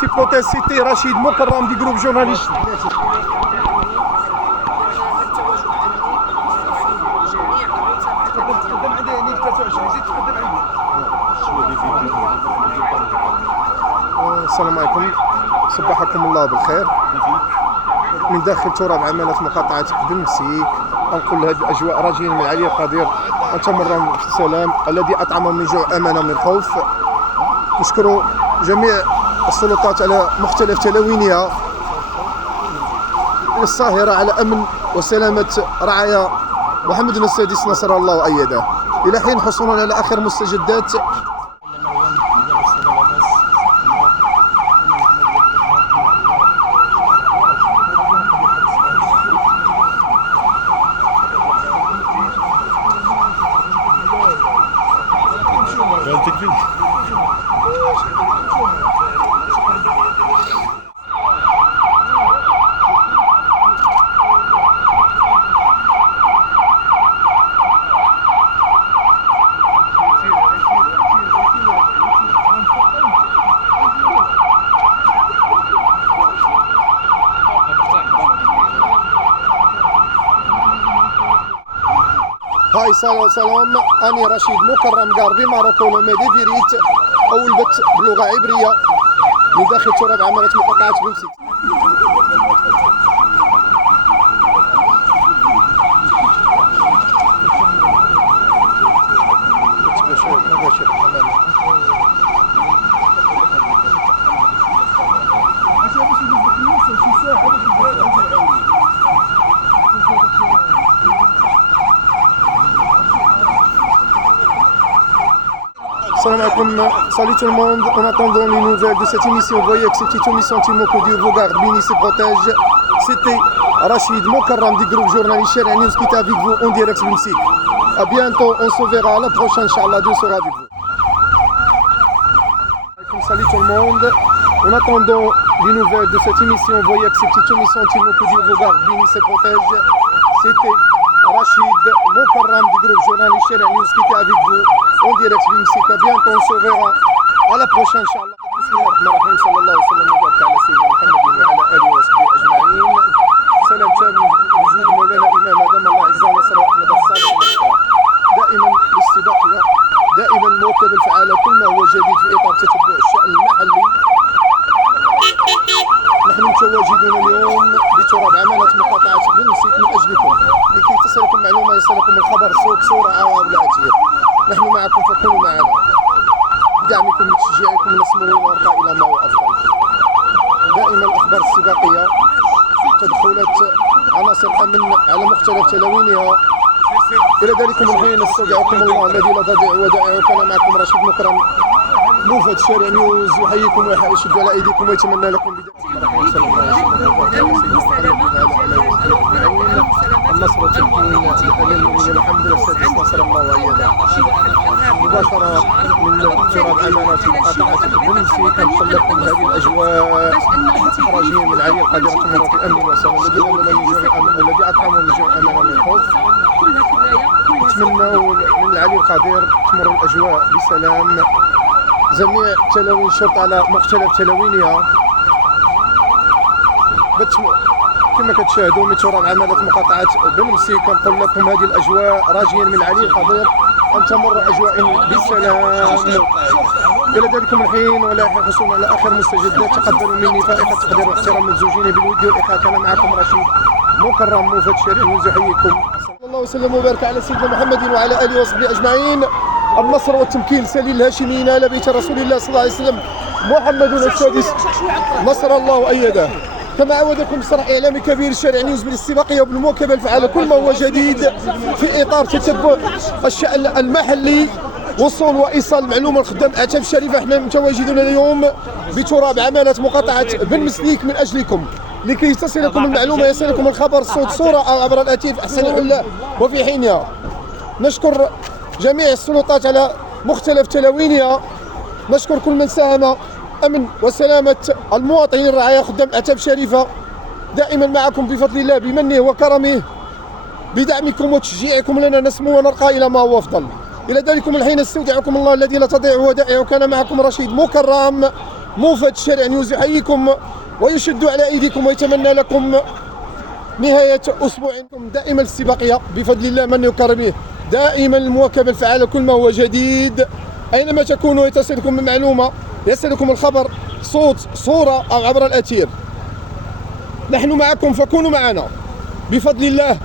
municipal cité رشيد مكرم دي جروب جورناليست. السلام عليكم، صبحكم الله بالخير. من داخل تراب عمالة مقاطعة بن مسيك نقول هذه الأجواء راجين من علي القدير أتمرهم في السلام الذي أطعمهم من جوع أمانة من خوف. نشكر جميع السلطات على مختلف تلاوينها الصاهرة على أمن وسلامة رعايا محمد السادس نصر الله وأيده إلى حين حصولنا على آخر مستجدات. هاي سلام أنا رشيد مكرم غاربي ماروكونو ميدي فيريت أول بت بلغة عبرية من داخل تراب عمالة مقاطعة بنسيك. Salam alaikum, salut tout le monde. En attendant les nouvelles de cette émission, voyez que cette émission Timoko Dieu vous garde, bénisse et protège. C'était Rachid Mokarram du groupe journaliste Sharia News qui est avec vous en direct de Msik. A bientôt, on se verra à la prochaine, Inch'Allah, Dieu sera avec vous. Salut tout le monde. En attendant les nouvelles de cette émission, voyez que cette émission Timoko Dieu vous garde, bénisse et protège. C'était Rachid Mokarram du groupe journaliste Sharia News qui était avec vous en direct de Msik. À bientôt, on se verra à la prochaine, Inch'Allah. بسم الله الرحمن الرحيم، صلى الله وسلم وبارك على سيدنا محمد وعلى اله وصحبه اجمعين. سلام تام وجود مولانا امام ادم الله عز وجل احمد الصالح والاشراف. دائما الاستباقيه، دائما مواكبه الفعاله كل ما هو جديد في اطار تتبع الشان المحلي. نحن متواجدون اليوم بتراب عمالة مقاطعة بن مسيك من اجلكم لكي تصلكم معلومه، يصلكم الخبر صوت صوره ولا اثير. نحن معكم فكونوا معنا بدعمكم وتشجيعكم نسمو ونرقى الى ما هو افضل. دائما الاخبار السباقيه، تدخلات عناصر الامن على مختلف تلاوينها. الى ذلك الحين نستودعكم الله الذي لا تضيع ودائعه. كان معكم رشيد مكرم موفد شارع نيوز، يحييكم ويشد على ايديكم ويتمنى لكم النصر والتمكين لامير المؤمنين محمد السادس نصر الله وايده. مباشره من تراب امانه مقاطعه بن مسيك نقول لكم هذه الاجواء راجين من علي القدير تمر في امن وسلام الذي امن من جوع امن والذي اطعمهم من جوع امانه من خوف. نتمنوا من علي القدير تمر الاجواء بسلام. جميع تلاوين الشرطه على مختلف تلاوينها كما كتشاهدوا من تراب عمالة مقاطعة بن مسيك. نقول لكم هذه الأجواء راجين من علي القدير أن تمر أجواء بالسلام. إلى ذلك الحين ولا يحين حصولنا على آخر مستجدات. تقبلوا مني فائقة تقدير واحترام الزوجين بالود والإخاء. كان معكم رشيد مكرم موفد شارع نيوز، يحييكم. صلى الله وسلم وبارك على سيدنا محمد وعلى آله وصحبه أجمعين. النصر والتمكين سليل الهاشميين آل بيت رسول الله صلى الله عليه وسلم محمد السادس نصر الله وأيده. كما عودكم صرح اعلامي كبير شارع نيوز بالاستباقيه وبالمواكبه الفعاله كل ما هو جديد في اطار تتبع الشان المحلي، وصول وايصال المعلومه لخدام الاعتاب الشريفه. احنا متواجدون اليوم بتراب عماله مقاطعه بن مسيك من اجلكم لكي تصلكم المعلومه، يصلكم الخبر صوت صوره او عبر الهاتف احسن الحلة وفي حينها. نشكر جميع السلطات على مختلف تلاوينها. نشكر كل من ساهم امن وسلامه المواطنين الرعايا خدام الاعتاب الشريفه. دائما معكم بفضل الله بمنه وكرمه، بدعمكم وتشجيعكم لنا نسمو ونرقى الى ما هو افضل. الى ذلك الحين استودعكم الله الذي لا تضيع ودائعه. كان معكم رشيد مكرم موفد الشارع نيوز يحييكم ويشد على ايديكم ويتمنى لكم نهاية أسبوع دائما الاستباقية بفضل الله من وكرمه، دائما المواكبة الفعالة كل ما هو جديد. أينما تكونوا يتصلكم بمعلومة، يصلكم الخبر صوت صورة أو عبر الأثير. نحن معكم فكونوا معنا بفضل الله،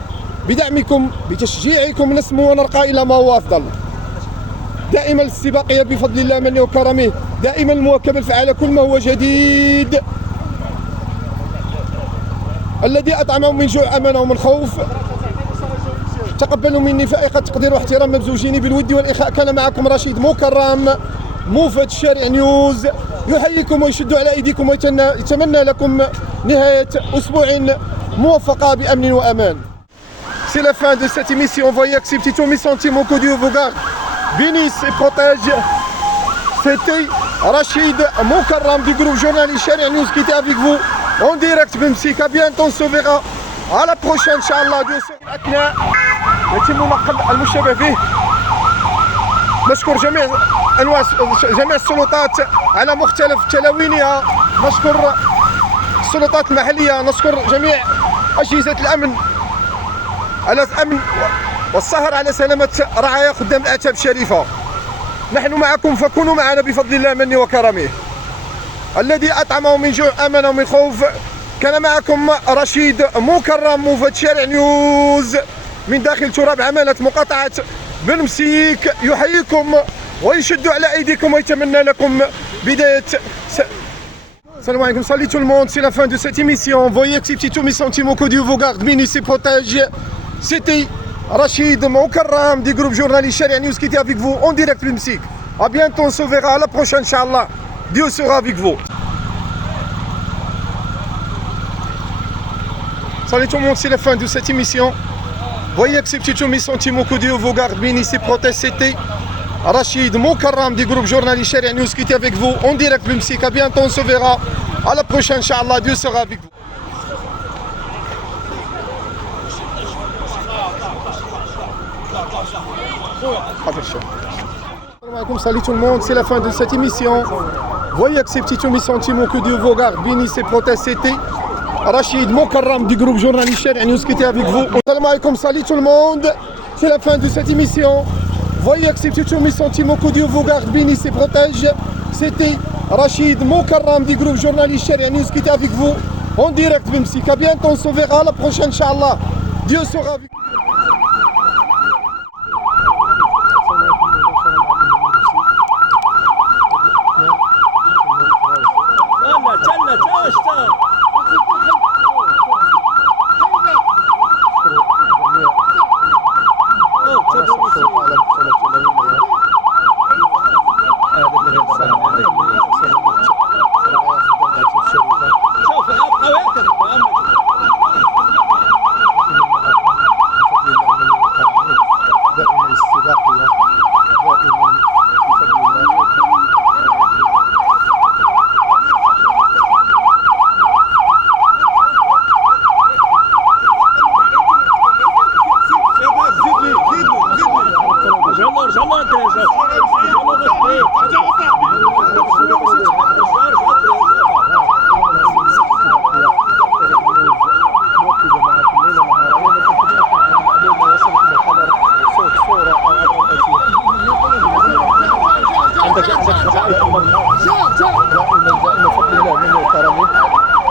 بدعمكم بتشجيعكم نسمو ونرقى إلى ما هو أفضل. دائما الاستباقية بفضل الله من وكرمه، دائما المواكبة الفعالة كل ما هو جديد. الذي أطعمهم من جوع أمنهم من خوف. تقبلوا مني فائقة تقدير واحترام ممزوجين بالود والإخاء. كان معكم رشيد مكرم موفد الشارع نيوز يحييكم ويشد على أيديكم ويتمنى لكم نهاية أسبوع موفقة بأمن وأمان. C'est la fin de cette émission. Voyez que ces petits tours, mes sentiments que Dieu vous garde, bénisse et protège. C'était Rachid Moukarram du groupe journaliste Sharia News qui était avec vous en direct بمسيك. À bientôt, on se verra. À la prochaine, Inch'Allah. أثناء يتم نقل المشتبه به. نشكر جميع السلطات على مختلف تلاوينها. نشكر السلطات المحلية، نشكر جميع أجهزة الأمن على الأمن والسهر على سلامة رعايا خدام الأعتاب الشريفة. نحن معكم فكونوا معنا بفضل الله منه وكرمه. الذي أطعمهم من جوع أمنهم من خوف. كان معكم رشيد مكرم موفد شارع نيوز من داخل تراب عمالة مقاطعة بن مسيك يحييكم ويشد على أيديكم ويتمنى لكم بداية. Salam alaikum, salut tout le monde, c'est la fin de cette émission. Voyez que ces petits tours, mes sentiments, que Dieu vous garde, bénisse et protège. C'était Rachid Moukarram du groupe journaliste Sharia News qui était avec vous en direct de Msik. A bientôt, on se verra à la prochaine, Inch'Allah. Dieu sera avec vous. Salut tout le monde, c'est la fin de cette émission. Voyez que ces petits tours, mes sentiments, que Dieu vous garde, bénisse et protège. C'était Rachid Moukarram du groupe journaliste Sharia News qui était avec vous en direct de Msik. A bientôt, on se verra à la prochaine, Inch'Allah. Dieu sera avec vous. Salut tout le monde, c'est la fin de cette émission. Voyez que ces petits tours, mes sentiments, que Dieu vous garde, bénisse et protège. C'était Rachid Moukarram du groupe journaliste Sharia News qui était avec vous. Salam alaikum, salut tout le monde, c'est la fin de cette émission. Voyez que ces petits tours, mes sentiments, que Dieu vous garde, bénisse et protège. C'était Rachid Moukarram du groupe journaliste Sharia News qui était avec vous en direct de Msik. A bientôt, on se verra à la prochaine, Inch'Allah. Dieu sera avec vous.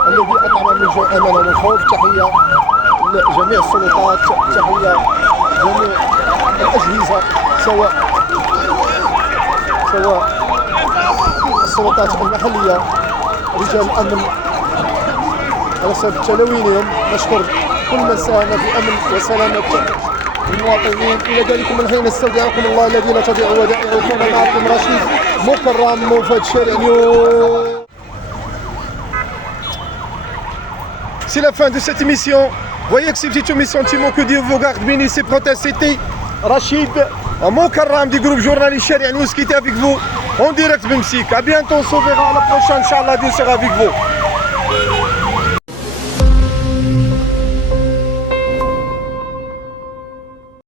الذي أطعم من جوع أمن ومن خوف. تحية لجميع السلطات، تحية جميع الأجهزة، سواء السلطات المحلية، رجال الأمن على سبب تلاوينهم. نشكر كل من ساهم في أمن وسلامة المواطنين. إلى ذلك من حين نستودعكم الله الذي لا تضيع ودائعه. كان معكم رشيد مكرم موفد شارع نيوز. C'est la fin de cette émission. Voyez que c'est tous mes sentiments, que Dieu vous garde, bénisse et protège. C'était Rachid Moukarram du groupe journaliste Sharia News qui était avec vous en direct de Msik. A bientôt, on se verra à la prochaine, Inch'Allah, Dieu sera avec vous.